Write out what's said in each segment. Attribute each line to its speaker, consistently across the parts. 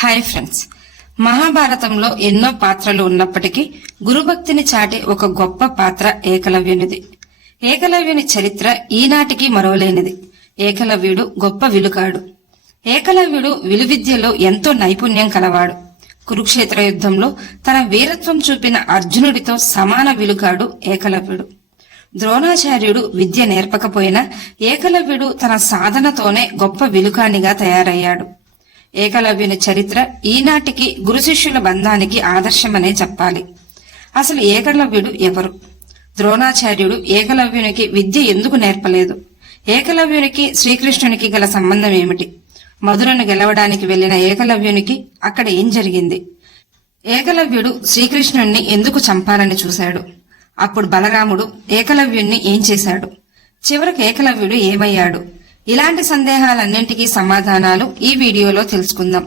Speaker 1: Hi friends. మహాభారతంలో ఎన్నో పాత్రలు ఉన్నప్పటికీ గురుభక్తిని చాటే ఒక గొప్ప పాత్ర ఏకలవ్యునిది. ఏకలవ్యుని చరిత్ర ఈనాటికి మరోలేనిది ఏకలవ్యుడు గొప్ప విలుకాడు ఏకలవ్యుడు విలువిద్యలో ఎంతో నైపుణ్యం కలవాడు. కురుక్షేత్ర యుద్ధంలో తన వీరత్వం చూపిన అర్జునుడితో సమాన విలుకాడు ఏకలవ్యుడు. ద్రోణాచార్యుడు విద్య నేర్పకపోయినా ఏకలవ్యుడు తన సాధనతోనే గొప్ప విలుకానిగా తయారయ్యాడు. ఏకలవ్యుని చరిత్ర ఈనాటికి గురు శిష్యుల బంధానికి ఆదర్శమనే చెప్పాలి. అసలు ఏకలవ్యుడు ఎవరు? ద్రోణాచార్యుడు ఏకలవ్యునికి విద్య ఎందుకు నేర్పలేదు? ఏకలవ్యునికి శ్రీకృష్ణునికి గల సంబంధం ఏమిటి? మధురను గెలవడానికి వెళ్ళిన ఏకలవ్యునికి అక్కడ ఏం జరిగింది? ఏకలవ్యుడు శ్రీకృష్ణుణ్ణి ఎందుకు చంపాలని చూశాడు? అప్పుడు బలరాముడు ఏకలవ్యుణ్ణి ఏం చేశాడు? చివరకు ఏకలవ్యుడు ఏమయ్యాడు? ఇలాంటి సందేహాలన్నింటికీ సమాధానాలు ఈ వీడియోలో తెలుసుకుందాం.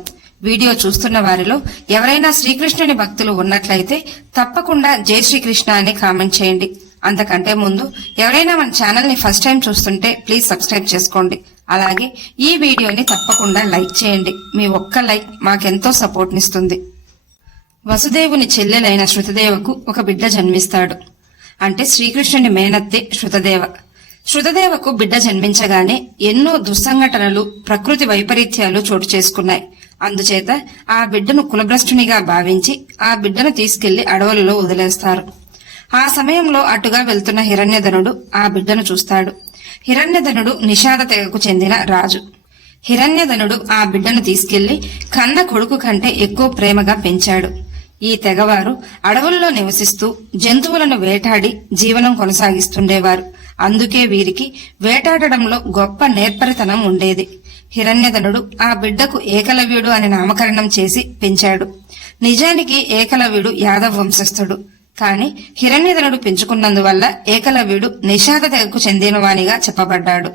Speaker 1: వీడియో చూస్తున్న వారిలో ఎవరైనా శ్రీకృష్ణుని భక్తులు ఉన్నట్లయితే తప్పకుండా జై శ్రీకృష్ణ అని కామెంట్ చేయండి. అంతకంటే ముందు ఎవరైనా మన ఛానల్ని ఫస్ట్ టైం చూస్తుంటే ప్లీజ్ సబ్స్క్రైబ్ చేసుకోండి. అలాగే ఈ వీడియోని తప్పకుండా లైక్ చేయండి. మీ ఒక్క లైక్ మాకెంతో సపోర్ట్ నిస్తుంది వసుదేవుని చెల్లెలైన శృతదేవకు ఒక బిడ్డ జన్మిస్తాడు. అంటే శ్రీకృష్ణుని మేనత్తే శృతదేవ. శృతదేవకు బిడ్డ జన్మించగానే ఎన్నో దుస్సంఘటనలు ప్రకృతి వైపరీత్యాలు చోటు చేసుకున్నాయి. అందుచేత ఆ బిడ్డను కులభ్రష్టునిగా భావించి ఆ బిడ్డను తీసుకెళ్ళి అడవులలో వదిలేస్తారు. ఆ సమయంలో అటుగా వెళ్తున్న హిరణ్యధనుడు ఆ బిడ్డను చూస్తాడు. హిరణ్యధనుడు నిషాద తెగకు చెందిన రాజు. హిరణ్యధనుడు ఆ బిడ్డను తీసుకెళ్ళి కన్న కొడుకు కంటే ఎక్కువ ప్రేమగా పెంచాడు. ఈ తెగవారు అడవుల్లో నివసిస్తూ జంతువులను వేటాడి జీవనం కొనసాగిస్తుండేవారు. అందుకే వీరికి వేటాడడంలో గొప్ప నేర్పరితనం ఉండేది. హిరణ్యధనుడు ఆ బిడ్డకు ఏకలవ్యుడు అని నామకరణం చేసి పెంచాడు. నిజానికి ఏకలవ్యుడు యాదవ్ వంశస్థుడు. కాని హిరణ్యధనుడు పెంచుకున్నందువల్ల ఏకలవ్యుడు నిషాద తెగకు చెందినవానిగా చెప్పబడ్డాడు.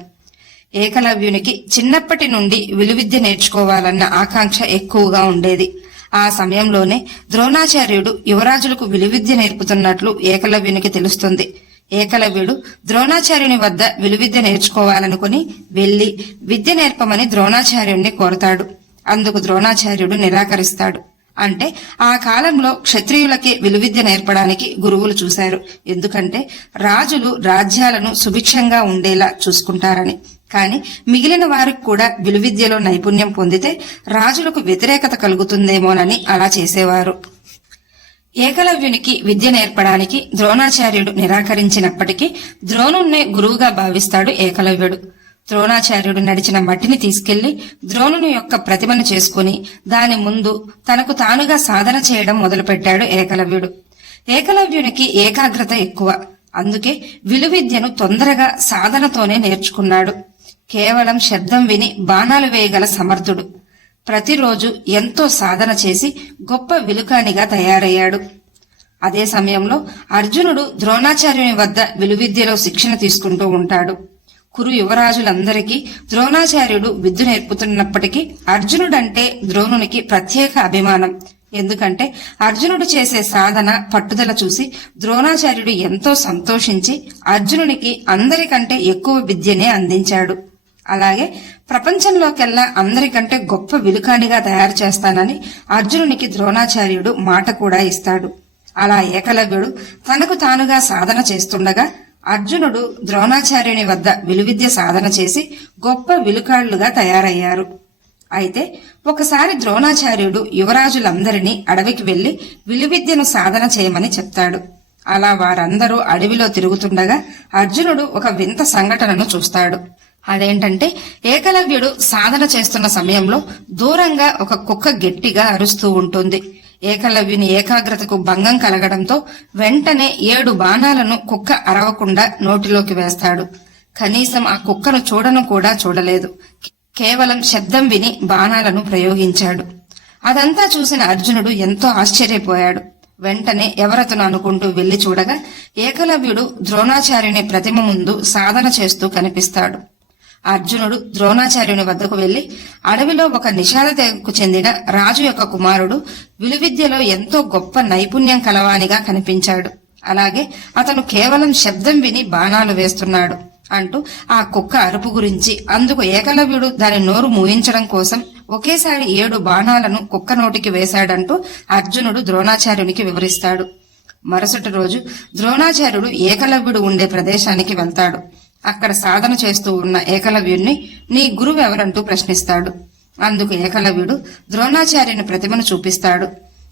Speaker 1: ఏకలవ్యునికి చిన్నప్పటి నుండి విలువిద్య నేర్చుకోవాలన్న ఆకాంక్ష ఎక్కువగా ఉండేది. ఆ సమయంలోనే ద్రోణాచార్యుడు యువరాజులకు విలువిద్య నేర్పుతున్నట్లు ఏకలవ్యునికి తెలుస్తుంది. ఏకలవ్యుడు ద్రోణాచార్యుని వద్ద విలువిద్య నేర్చుకోవాలనుకుని వెళ్ళి విద్య నేర్పమని ద్రోణాచార్యుణ్ణి కోరతాడు. అందుకు ద్రోణాచార్యుడు నిరాకరిస్తాడు. అంటే ఆ కాలంలో క్షత్రియులకే విలువిద్య నేర్పడానికి గురువులు చూశారు. ఎందుకంటే రాజులు రాజ్యాలను సుభిక్షంగా ఉండేలా చూసుకుంటారని. కాని మిగిలిన వారికి కూడా విలువిద్యలో నైపుణ్యం పొందితే రాజులకు వ్యతిరేకత కలుగుతుందేమోనని అలా చేసేవారు. ఏకలవ్యునికి విద్య నేర్పడానికి ద్రోణాచార్యుడు నిరాకరించినప్పటికీ ద్రోణుణ్ణే గురువుగా భావిస్తాడు ఏకలవ్యుడు. ద్రోణాచార్యుడు నడిచిన మట్టిని తీసుకెళ్ళి ద్రోణుని యొక్క ప్రతిమను చేసుకుని దాని ముందు తనకు తానుగా సాధన చేయడం మొదలుపెట్టాడు ఏకలవ్యుడు. ఏకలవ్యునికి ఏకాగ్రత ఎక్కువ. అందుకే విలువిద్యను తొందరగా సాధనతోనే నేర్చుకున్నాడు. కేవలం శబ్దం విని బాణాలు వేయగల సమర్థుడు. ప్రతిరోజు ఎంతో సాధన చేసి గొప్ప విలుకానిగా తయారయ్యాడు. అదే సమయంలో అర్జునుడు ద్రోణాచార్యుని వద్ద విలువిద్యలో శిక్షణ తీసుకుంటూ ఉంటాడు. కురు యువరాజులందరికీ ద్రోణాచార్యుడు విద్య నేర్పుతున్నప్పటికీ అర్జునుడంటే ద్రోణునికి ప్రత్యేక అభిమానం. ఎందుకంటే అర్జునుడు చేసే సాధన పట్టుదల చూసి ద్రోణాచార్యుడు ఎంతో సంతోషించి అర్జునునికి అందరికంటే ఎక్కువ విద్యనే అందించాడు. అలాగే ప్రపంచంలోకెల్లా అందరికంటే గొప్ప విలుకాడిగా తయారు చేస్తానని అర్జునునికి ద్రోణాచార్యుడు మాట కూడా ఇస్తాడు. అలా ఏకలవ్యుడు తనకు తానుగా సాధన చేస్తుండగా అర్జునుడు ద్రోణాచార్యుని వద్ద విలువిద్య సాధన చేసి గొప్ప విలుకాళ్ళుగా తయారయ్యారు. అయితే ఒకసారి ద్రోణాచార్యుడు యువరాజులందరినీ అడవికి వెళ్ళి విలువిద్యను సాధన చేయమని చెప్తాడు. అలా వారందరూ అడవిలో తిరుగుతుండగా అర్జునుడు ఒక వింత సంఘటనను చూస్తాడు. అదేంటంటే ఏకలవ్యుడు సాధన చేస్తున్న సమయంలో దూరంగా ఒక కుక్క గట్టిగా అరుస్తూ ఉంటుంది. ఏకలవ్యుని ఏకాగ్రతకు భంగం కలగడంతో వెంటనే ఏడు బాణాలను కుక్క అరవకుండా నోటిలోకి వేస్తాడు. కనీసం ఆ కుక్కను చూడను కూడా చూడలేదు. కేవలం శబ్దం విని బాణాలను ప్రయోగించాడు. అదంతా చూసిన అర్జునుడు ఎంతో ఆశ్చర్యపోయాడు. వెంటనే ఎవరతను అనుకుంటూ వెళ్ళి చూడగా ఏకలవ్యుడు ద్రోణాచార్యుని ప్రతిమ ముందు సాధన చేస్తూ కనిపిస్తాడు. అర్జునుడు ద్రోణాచార్యుని వద్దకు వెళ్ళి అడవిలో ఒక నిషాద తెగకు చెందిన రాజు యొక్క కుమారుడు విలువిద్యలో ఎంతో గొప్ప నైపుణ్యం కలవానిగా కనిపించాడు. అలాగే అతను కేవలం శబ్దం విని బాణాలు వేస్తున్నాడు అంటూ ఆ కుక్క అరుపు గురించి అందుకు ఏకలవ్యుడు దాని నోరు మూయించడం కోసం ఒకేసారి ఏడు బాణాలను కుక్క నోటికి వేశాడంటూ అర్జునుడు ద్రోణాచార్యునికి వివరిస్తాడు. మరుసటి రోజు ద్రోణాచార్యుడు ఏకలవ్యుడు ఉండే ప్రదేశానికి వెళ్తాడు. అక్కడ సాధన చేస్తూ ఉన్న ఏకలవ్యుణ్ణి నీ గురువు ఎవరంటూ ప్రశ్నిస్తాడు. అందుకు ఏకలవ్యుడు ద్రోణాచార్యుని ప్రతిమను చూపిస్తాడు.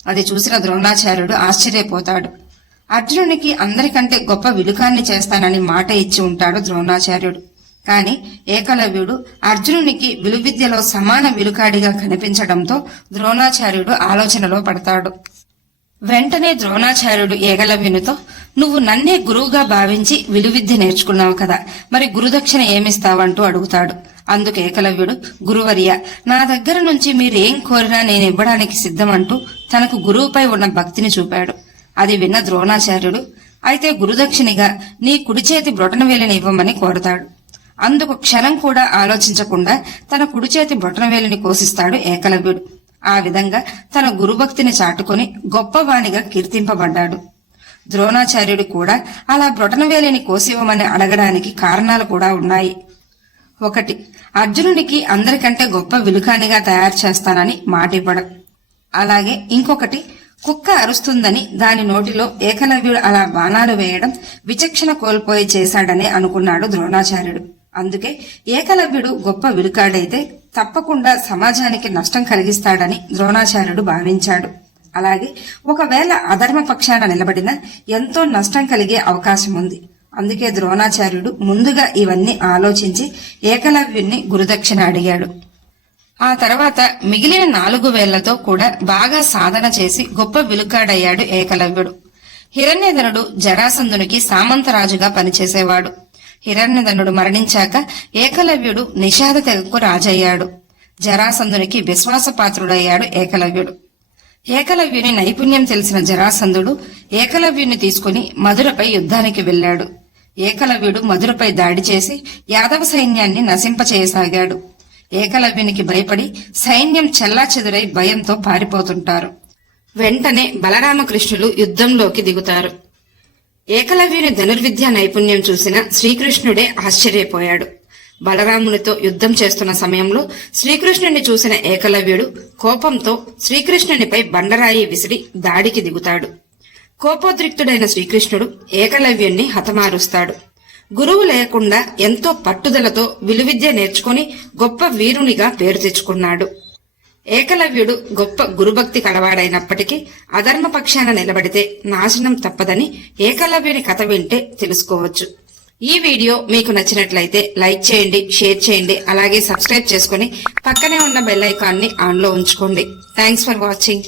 Speaker 1: అది చూసిన ద్రోణాచార్యుడు ఆశ్చర్యపోతాడు. అర్జునునికి అందరికంటే గొప్ప విలుకాన్ని చేస్తానని మాట ఇచ్చి ఉంటాడు ద్రోణాచార్యుడు. కాని ఏకలవ్యుడు అర్జునునికి విలువిద్యలో సమాన విలుకాడిగా కనిపించడంతో ద్రోణాచార్యుడు ఆలోచనలో పడతాడు. వెంటనే ద్రోణాచార్యుడు ఏకలవ్యునితో నువ్వు నన్నే గురువుగా భావించి విలువిద్య నేర్చుకున్నావు కదా మరి గురుదక్షిణ ఏమిస్తావంటూ అడుగుతాడు. అందుకు ఏకలవ్యుడు గురువర్య నా దగ్గర నుంచి మీరేం కోరినా నేను ఇవ్వడానికి సిద్ధమంటూ తనకు గురువుపై ఉన్న భక్తిని చూపాడు. అది విన్న ద్రోణాచార్యుడు అయితే గురుదక్షిణిగా నీ కుడిచేతి బ్రొటనవేలిని ఇవ్వమని కోరతాడు. అందుకు క్షణం కూడా ఆలోచించకుండా తన కుడి చేతి బ్రొటనవేలిని కోసిస్తాడు ఏకలవ్యుడు. ఆ విధంగా తన గురుభక్తిని చాటుకొని గొప్పవాణిగా కీర్తింపబడ్డాడు. ద్రోణాచార్యుడు కూడా అలా బ్రొటనవేలిని కోసివ్వమని అడగడానికి కారణాలు కూడా ఉన్నాయి. ఒకటి అర్జునుడికి అందరికంటే గొప్ప విలుకానిగా తయారు చేస్తానని మాటివ్వడం. అలాగే ఇంకొకటి కుక్క అరుస్తుందని దాని నోటిలో ఏకలవ్యుడు అలా బాణాలు వేయడం విచక్షణ కోల్పోయి చేశాడని అనుకున్నాడు ద్రోణాచార్యుడు. అందుకే ఏకలవ్యుడు గొప్ప విలుకాడైతే తప్పకుండా సమాజానికి నష్టం కలిగిస్తాడని ద్రోణాచార్యుడు భావించాడు. అలాగే ఒకవేళ అధర్మ పక్షాన నిలబడిన ఎంతో నష్టం కలిగే అవకాశం ఉంది. అందుకే ద్రోణాచార్యుడు ముందుగా ఇవన్నీ ఆలోచించి ఏకలవ్యుణ్ణి గురుదక్షిణ అడిగాడు. ఆ తర్వాత మిగిలిన నాలుగు వేళ్ళతో కూడా బాగా సాధన చేసి గొప్ప విలుకాడయ్యాడు ఏకలవ్యుడు. హిరణ్యధనుడు జరాసంధునికి సామంతరాజుగా పనిచేసేవాడు. హిరణ్యధనుడు మరణించాక ఏకలవ్యుడు నిషాద తెగకు రాజయ్యాడు. జరాసంధునికి విశ్వాసపాత్రుడయ్యాడు ఏకలవ్యుడు. ఏకలవ్యుని నైపుణ్యం తెలిసిన జరాసంధుడు ఏకలవ్యుని తీసుకుని మధురపై యుద్ధానికి వెళ్ళాడు ఏకలవ్యుడు మధురపై దాడి చేసి యాదవ సైన్యాన్ని నశింపచేయసాగాడు. ఏకలవ్యునికి భయపడి సైన్యం చెల్లాచెదురై భయంతో పారిపోతుంటారు. వెంటనే బలరామకృష్ణులు యుద్ధంలోకి దిగుతారు. ఏకలవ్యుని ధనుర్విద్యా నైపుణ్యం చూసిన శ్రీకృష్ణుడే ఆశ్చర్యపోయాడు. బలరామునితో యుద్ధం చేస్తున్న సమయంలో శ్రీకృష్ణుని చూసిన ఏకలవ్యుడు కోపంతో శ్రీకృష్ణునిపై బండరాయి విసిరి దాడికి దిగుతాడు. కోపోద్రిక్తుడైన శ్రీకృష్ణుడు ఏకలవ్యుణ్ణి హతమారుస్తాడు. గురువు లేకుండా ఎంతో పట్టుదలతో విలువిద్య నేర్చుకుని గొప్ప వీరునిగా పేరు తెచ్చుకున్నాడు. ఏకలవ్యుడు గొప్ప గురుభక్తి కలవాడైనప్పటికీ అధర్మ పక్షాన నిలబడితే నాశనం తప్పదని ఏకలవ్యుని కథ వింటే తెలుసుకోవచ్చు. ఈ వీడియో మీకు నచ్చినట్లయితే లైక్ చేయండి షేర్ చేయండి అలాగే సబ్స్క్రైబ్ చేసుకుని పక్కనే ఉన్న బెల్ ఐకాన్ని ఆన్లో ఉంచుకోండి. Thanks for watching